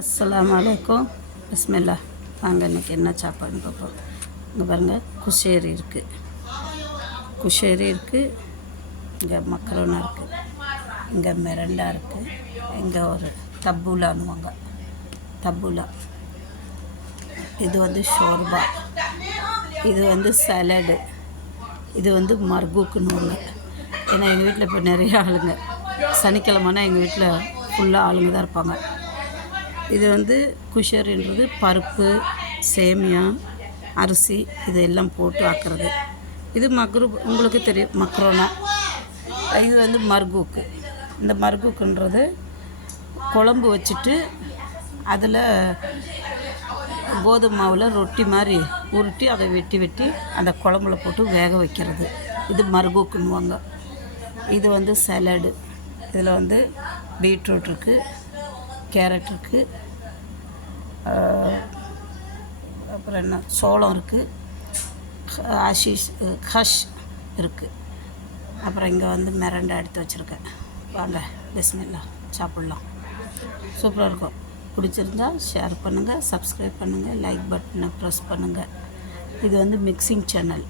அஸ்ஸலாமு அலைக்கும். பிஸ்மில்லா. வாங்க இன்றைக்கி என்ன சாப்பாடுன்னு பார்ப்போம். இங்கே பாருங்கள், குஷேரி இருக்குது, இங்கே மக்கரோனா இருக்குது, இங்கே மிரண்டா இருக்குது, இங்கே ஒரு தப்பூலான்னுவாங்க, தப்பூலா. இது வந்து ஷோர்பா, இது வந்து சலடு, இது வந்து மர்கூக்குன்னுவாங்க. ஏன்னா எங்கள் வீட்டில் இப்போ நிறைய ஆளுங்க, சனிக்கிழமைனா எங்கள் வீட்டில் ஃபுல்லாக ஆளுங்க தான் இருப்பாங்க. இது வந்து குஷரின்றது பருப்பு, சேமியா, அரிசி இது எல்லாம் போட்டு ஆக்குறது. இது உங்களுக்கு தெரியும் மக்ரோனா. இது வந்து மர்கூக்கு. இந்த மர்கூக்குன்றது குழம்பு வச்சுட்டு அதில் கோதுமை மாவில் ரொட்டி மாதிரி உருட்டி அதை வெட்டி அந்த குழம்புல போட்டு வேக வைக்கிறது. இது மர்கூக்குன்னுவாங்க. இது வந்து சலடு. இதில் வந்து பீட்ரூட் இருக்குது, கேரட் இருக்குது, அப்புறம் என்ன சோளம் இருக்குது, ஹஷ் இருக்குது. அப்புறம் இங்கே வந்து மிரண்டா எடுத்து வச்சுருக்கேன். வாங்க பிஸ்மில்லா சாப்பிட்லாம். சூப்பராக இருக்கும். பிடிச்சிருந்தா ஷேர் பண்ணுங்கள், சப்ஸ்கிரைப் பண்ணுங்கள், லைக் பட்டனை ப்ரெஸ் பண்ணுங்கள். இது வந்து மிக்சிங் சேனல்.